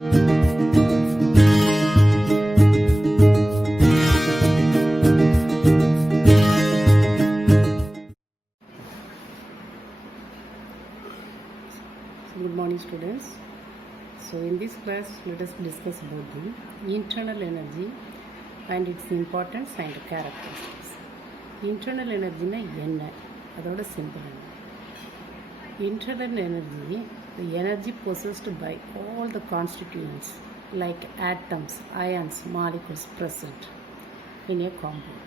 Good morning, students. So in this class, let us discuss about the internal energy and its importance and characteristics. Internal energy na enna adoda simple. Internal energy, the energy possessed by all the constituents like atoms, ions, molecules present in a compound.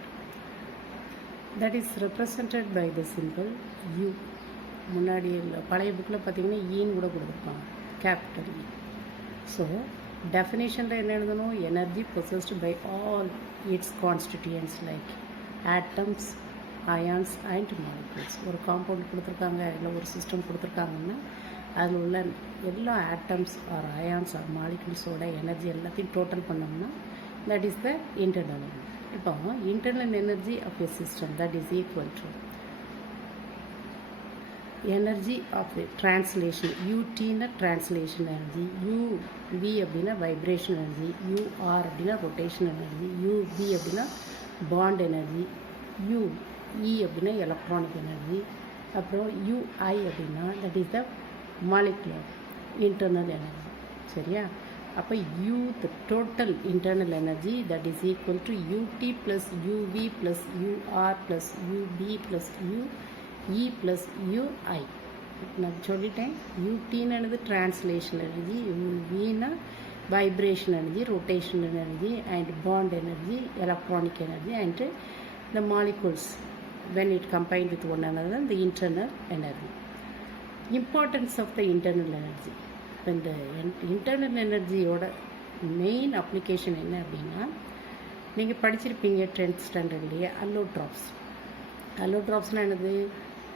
That is represented by the symbol U. முன்னாடி பழைய புக்கில் பார்த்தீங்கன்னா ஈன்னு கூட கொடுத்துருப்பாங்க, capital இ. So டெஃபினேஷனில் என்ன எழுதணும்? Energy possessed by all its constituents like atoms, ions and molecules. ஒரு காம்பவுண்ட் கொடுத்துருக்காங்க, இல்லை ஒரு சிஸ்டம் கொடுத்துருக்காங்கன்னா அதில் உள்ள எல்லா ஆட்டம்ஸ் ஆர் அயான்ஸ் ஆர் மாலிகுல்ஸோட எனர்ஜி எல்லாத்தையும் டோட்டல் பண்ணோம்னா that is the internal energy. இப்போ internal energy of a system that is equal to energy of translation, யூடின்னா ட்ரான்ஸ்லேஷன் எனர்ஜி, யூவி அப்படின்னா வைப்ரேஷன் எனர்ஜி, யூஆர் அப்படின்னா ரொட்டேஷன் எனர்ஜி, யூபி அப்படின்னா bond energy, U E அப்படின்னா electronic energy, அப்புறம் U I அப்படின்னா that is the molecular internal energy. சரியா? அப்போ the total internal energy that is equal to U T plus U V plus U R plus U P plus U E plus U I. நான் சொல்லிட்டேன், யூடின்னு translation energy, யூவின்னா vibration energy, rotation energy and bond energy, electronic energy and the molecules when it combined with one another, the internal energy. Importance of the internal energy. இந்த internal எனர்ஜியோட main application என்ன அப்படின்னா, நீங்கள் படிச்சிருப்பீங்க 10th ஸ்டாண்டர்ட்லேயே அல்லோட்ராப்ஸ். அல்லோட்ராப்ஸ்னால் என்னது?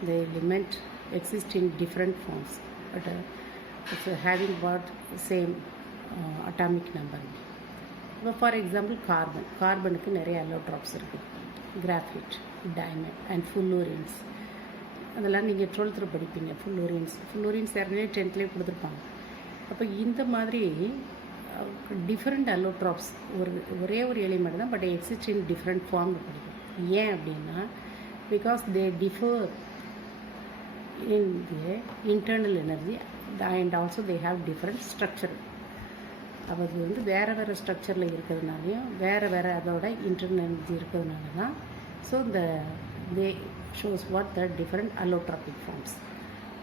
the element exist in different forms but it's having what same atomic number. இப்போ for example கார்பனுக்கு நிறைய அல்லோட்ராப்ஸ் இருக்குது, graphite, diamond and ஃபுல்லூரியன்ஸ். அதெல்லாம் நீங்கள் 12th படிப்பீங்க. ஃபுல்லூரியன்ஸ் ஏற்கனவே 10th கொடுத்துருப்பாங்க. அப்போ இந்த மாதிரி டிஃப்ரெண்ட் அல்லோட்ராப்ஸ் ஒரே ஒரு எலிமெண்ட் தான், பட் எக்ஸிஸ்ட் இன் டிஃப்ரெண்ட் ஃபார்மில் படிக்கும். ஏன் அப்படின்னா because they differ in the internal energy and also they have different structure. அது வந்து வேறு வேறு ஸ்ட்ரக்சரில் இருக்கிறதுனாலையும் வேறு அதோட இன்டர்னல் எனர்ஜி இருக்கிறதுனால தான். So they shows what the different allotropic forms.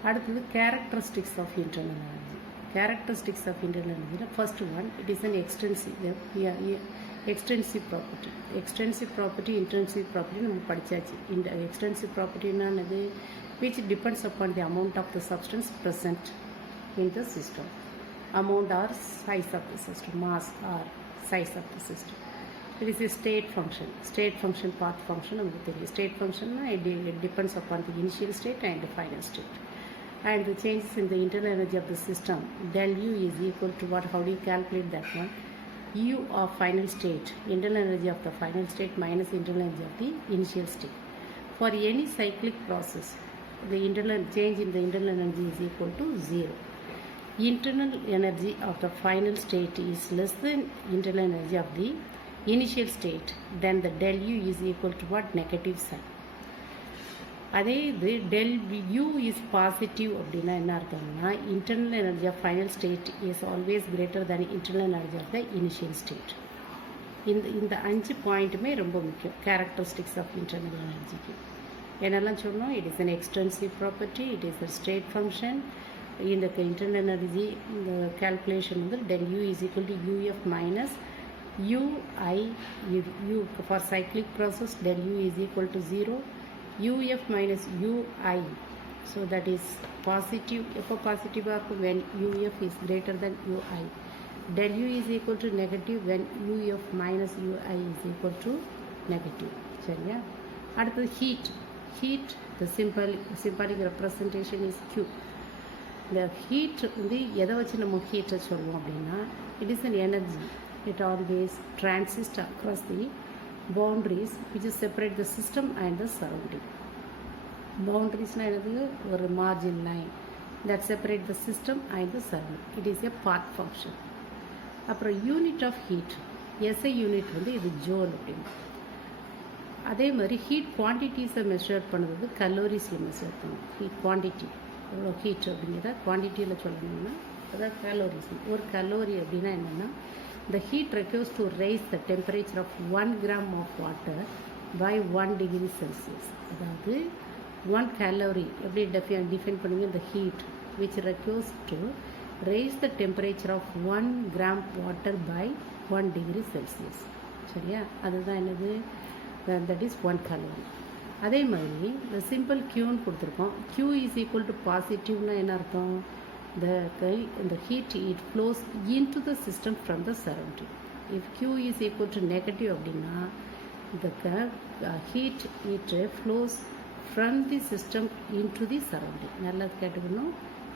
அடுத்தது characteristics of internal energy. Characteristics of internal எனர்ஜியில் first one, it is an extensive property. Extensive property, intensive property நம்ம படித்தாச்சு. இந்த எக்ஸ்டென்சிவ் ப்ராப்பர்ட்டின்னானது which depends upon the amount of the substance present in the system. Amount or size of the system, mass or size of the system. It is a state function. State function, path function. State function it depends upon the initial state and the final state. And the changes in the internal energy of the system, del U is equal to what? How do you calculate that one? U of final state, internal energy of the final state minus internal energy of the initial state. For any cyclic process, the internal change in the internal energy is equal to 0. Internal energy of the final state is less than internal energy of the initial state, then the del U is equal to what? Negative sign. அதே இது del U is positive அப்படின்னா என்ன அர்த்தம்னா, internal energy of final state is always greater than internal energy of the initial state. இந்த 5 பாயிண்ட்டுமே ரொம்ப முக்கியம் characteristics of internal எனர்ஜிக்கு. என்னெல்லாம் சொன்னோம்? It is an extensive property, it is a state function. இந்த internal energy இந்த கேல்குலேஷன் வந்து del U is equal to UF minus UI. U for cyclic process del U is equal to 0. UF minus UI. So that is positive. எப்போ பாசிட்டிவாக இருக்கும்? when UF is greater than UI. del U is equal to negative when UF minus UI is equal to negative. சரியா? அடுத்தது heat. the symbolic representation is Q. The heat வந்து எதை வச்சு நம்ம ஹீட்டை சொல்லுவோம் அப்படின்னா, it is an energy. It always transits across the boundaries which separate the system and the surrounding. Boundariesனால் என்னது? ஒரு margin line that separate the system and the surrounding. It is a path function. அப்புறம் unit of heat, SI unit வந்து இது ஜோல் அப்படின்னு. அதே மாதிரி heat குவான்டிட்டிஸை measure பண்ணுறது கலோரிஸில் measure பண்ணும். ஹீட் குவான்டிட்டி எவ்வளோ ஹீட் அப்படிங்கிறத குவான்டிட்டியில் சொல்லணும்னா அதான் கலோரிஸ். ஒரு கலோரி அப்படின்னா என்னென்னா, the heat requires to raise the temperature of 1 gram of water by 1 degree Celsius. அதாவது 1 calorie எப்படி டிஃபைன் பண்ணுங்க, the heat which requires to raise the temperature of 1 gram water by 1 degree Celsius. சரியா, அதுதான் என்னது, that is 1 calorie. அதே மாதிரி the simple Qன்னு கொடுத்துருக்கோம். Q is equal to positive-னா என்ன அர்த்தம், the heat it flows into the system from the surrounding. If Q is equal to negative அப்படின்னா the heat it flows from the system into the surrounding. நல்லா கேட்டுக்கணும்.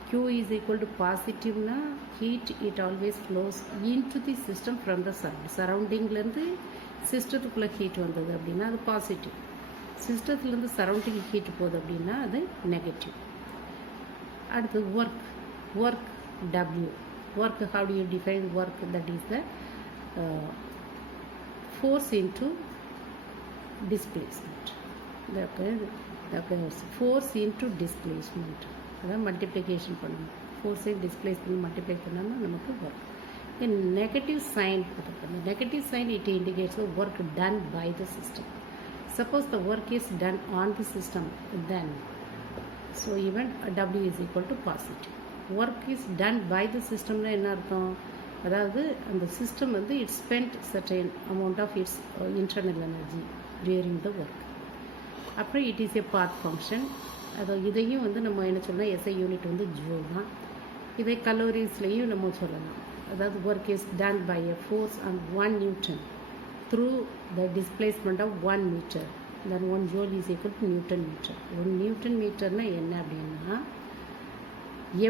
Q is equal to positive னா heat it always flows into the system from the surroundingலேருந்து சிஸ்டத்துக்குள்ளே heat வந்தது அப்படின்னா அது positive. சிஸ்டத்துலேருந்து surrounding heat போகுது அப்படின்னா அது நெகட்டிவ். அடுத்து work W. Work, how do you define work? That is the force into displacement. Force into displacement. அதான் மல்டிப்ளிகேஷன் பண்ணணும். ஃபோர்ஸை டிஸ்பிளேஸ் பண்ணி மல்டிப்ளை பண்ணாமல் நமக்கு work. In negative sign, the negative sign it indicates the work done by the system. Suppose the work is done on the system, then so even W is equal to positive. Work is done by the system னா என்ன அர்த்தம், அதாவது அந்த system வந்து it spend certain amount of its internal energy during the work. அப்புறம் it is a path function. அதை இதையும் வந்து நம்ம என்ன சொல்லலாம், எஸ்ஐ யூனிட் வந்து ஜூல் தான். இதை கலோரிஸ்லேயும் நம்ம சொல்லலாம். அதாவது work is done by a force on 1 Newton through the displacement of 1 meter. Then 1 joule is equal to Newton meter. 1 Newton meterனா என்ன அப்படின்னா,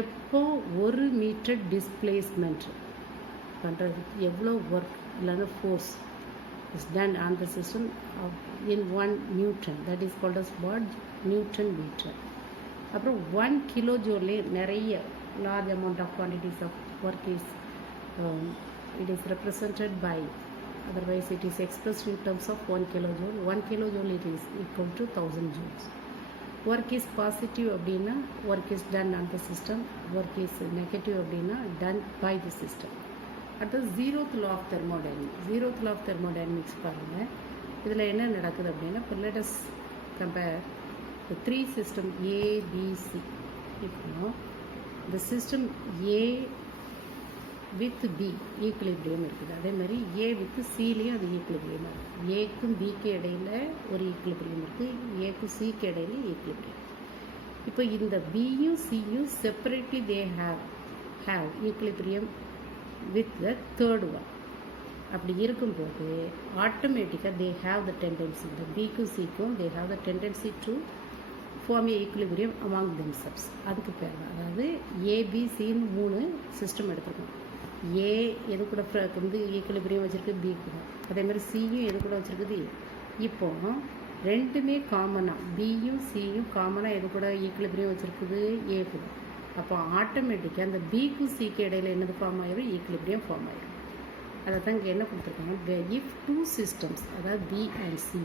எப்போ 1 மீட்டர் டிஸ்பிளேஸ்மெண்ட் பண்ணுறதுக்கு எவ்வளோ ஒர்க் இல்லைன்னா force is done on the system in 1 Newton, that is called as watt, newton metre. அப்புறம் 1 கிலோஜூல்லே நிறைய large amount of quantities of work is it is represented by, otherwise it is expressed in terms of 1 kilojoule. 1 kilojoule it is equal to 1000 joules. Work is positive அப்படின்னா work is done on the system. Work is negative அப்படின்னா done by the system. அடுத்தது 0th law of thermodynamics. 0th law of thermodynamics பாருங்கள். இதில் என்ன நடக்குது அப்படின்னா, இப்போ let us compare the 3 system A, B, C. இப்போ the system A with B equilibrium இருக்குது. அதே மாதிரி A with Cலேயும் அது ஈக்குலிபிரியம் இருக்குது. ஏக்கும் பிக்கு இடையில் ஒரு ஈக்குலிபிரியம் இருக்குது, ஏக்கும் சிக்கு இடையில் ஈக்குலிபிரியம். இப்போ இந்த பியும் சியும் separately they have equilibrium with the third one. அப்படி இருக்கும்போது ஆட்டோமேட்டிக்காக தே ஹாவ் த டெண்டன்சி, இந்த பிக்கும் சிக்கும் they have the tendency to form a equilibrium among themselves. அதுக்கு பேர் தான், அதாவது ஏபிசின்னு 3 சிஸ்டம் எடுத்துருக்கோம். ஏ எது கூட வந்து ஈக்குலிபிரியம் வச்சுருக்கு, பி கூட. அதே மாதிரி சியும் எது கூட வச்சுருக்குது. இப்போ ரெண்டுமே காமனாக, பியும் சியும் காமனாக எது கூட ஈக்குலிபிரியம் வச்சுருக்குது, ஏ கூட. அப்போ ஆட்டோமேட்டிக்காக அந்த பிக்கும் சிக்கு இடையில் என்னது ஃபார்ம் ஆகிடும், ஈக்குலிபிரியம் ஃபார்ம் ஆகிடும். அதை தான் இங்கே என்ன கொடுத்துருக்காங்க, இஃப் 2 சிஸ்டம்ஸ், அதாவது B and C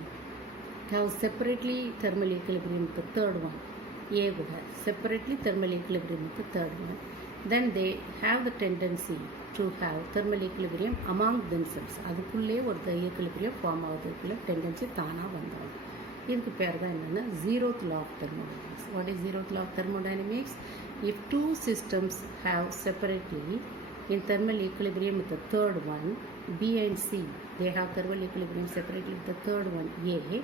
have separately thermal equilibrium with the third one, A would have separately thermal equilibrium with the third one, then they have the tendency to have thermal equilibrium among themselves. அதுக்குள்ளே ஒரு equilibrium form ஆகுறதுக்குள்ள tendency தானாக வந்துடும். இதுக்கு பேர் தான் என்னென்னா 0th law of thermodynamics. What is 0th law of thermodynamics? If 2 systems have separately in thermal equilibrium with the third one, B and C, they have thermal equilibrium separately with the third one, A,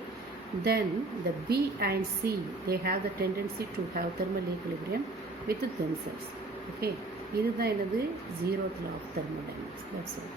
then the B and C, they have the tendency to have thermal equilibrium with themselves. Okay, இதுதான் என்னது 0th law of thermodynamics. That's all.